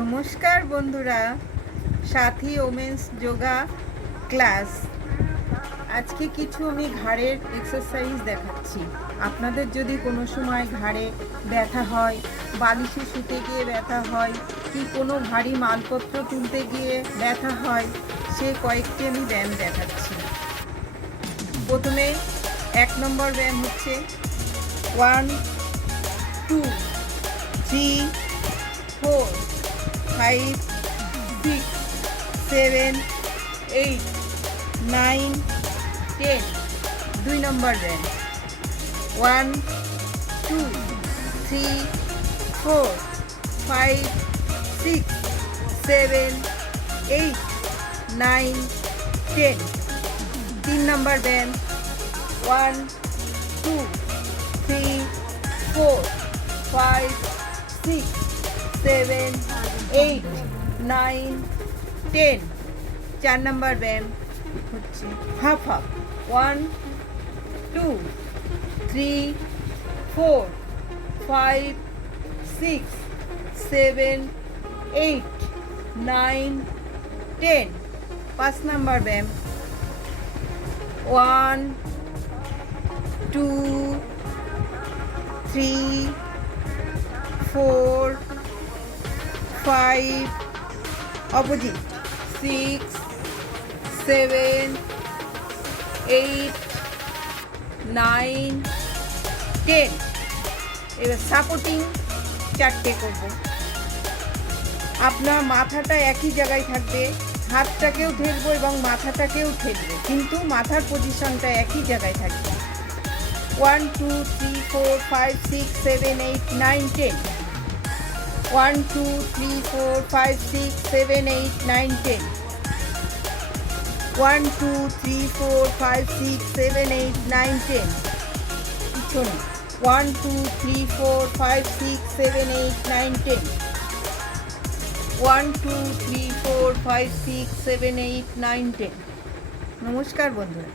নমস্কার বন্ধুরা, সাথী women's yoga class. আজকে কিছু আমি ঘাড়ের এক্সারসাইজ দেখাচ্ছি। আপনাদের যদি কোনো সময় ঘাড়ে ব্যথা হয়, বালিশে শুতে গিয়ে ব্যথা হয়, কি কোনো ভারী মালপত্র তুলতে গিয়ে ব্যথা হয়, সে কয়েকটি আমি ব্যায়াম দেখাচ্ছি। প্রথমে 1 নম্বর ব্যায়াম হচ্ছে 1 2 3 4 5 6 7 8 9 10। 2 নম্বর ব্যায়াম 1 2 3 4 5 6 7 8 9 10। 3 নম্বর ব্যায়াম 1 2 3 4 5 6 7 8 9 10। 4 নম্বর ব্যায়াম হচ্ছে হাফ হাফ 1 2 3 4 5 6 7 8 9 10। 5 নম্বর ব্যায়াম 1 2 3 4 5 opposite 6 7 8 9 10। এবার সাপোর্টিং 4টে করব। আপনার মাথাটা একই জায়গায় থাকবে, হাতটাকেও ঠেলবো এবং মাথাটাকেও ঠেলবো, কিন্তু মাথার পজিশনটা একই জায়গায় থাকবে। 1 2 3 4 5 6 7 8 9 10। 1 2 3 4 5 6 7 8 9 10। 1 2 3 4 5 6 7 8 9 10। পিছনে 1 2 3 4 5 6 7 8 9 10। 1 2 3 4 5 6 7 8 9 10। নমস্কার বন্ধুরা।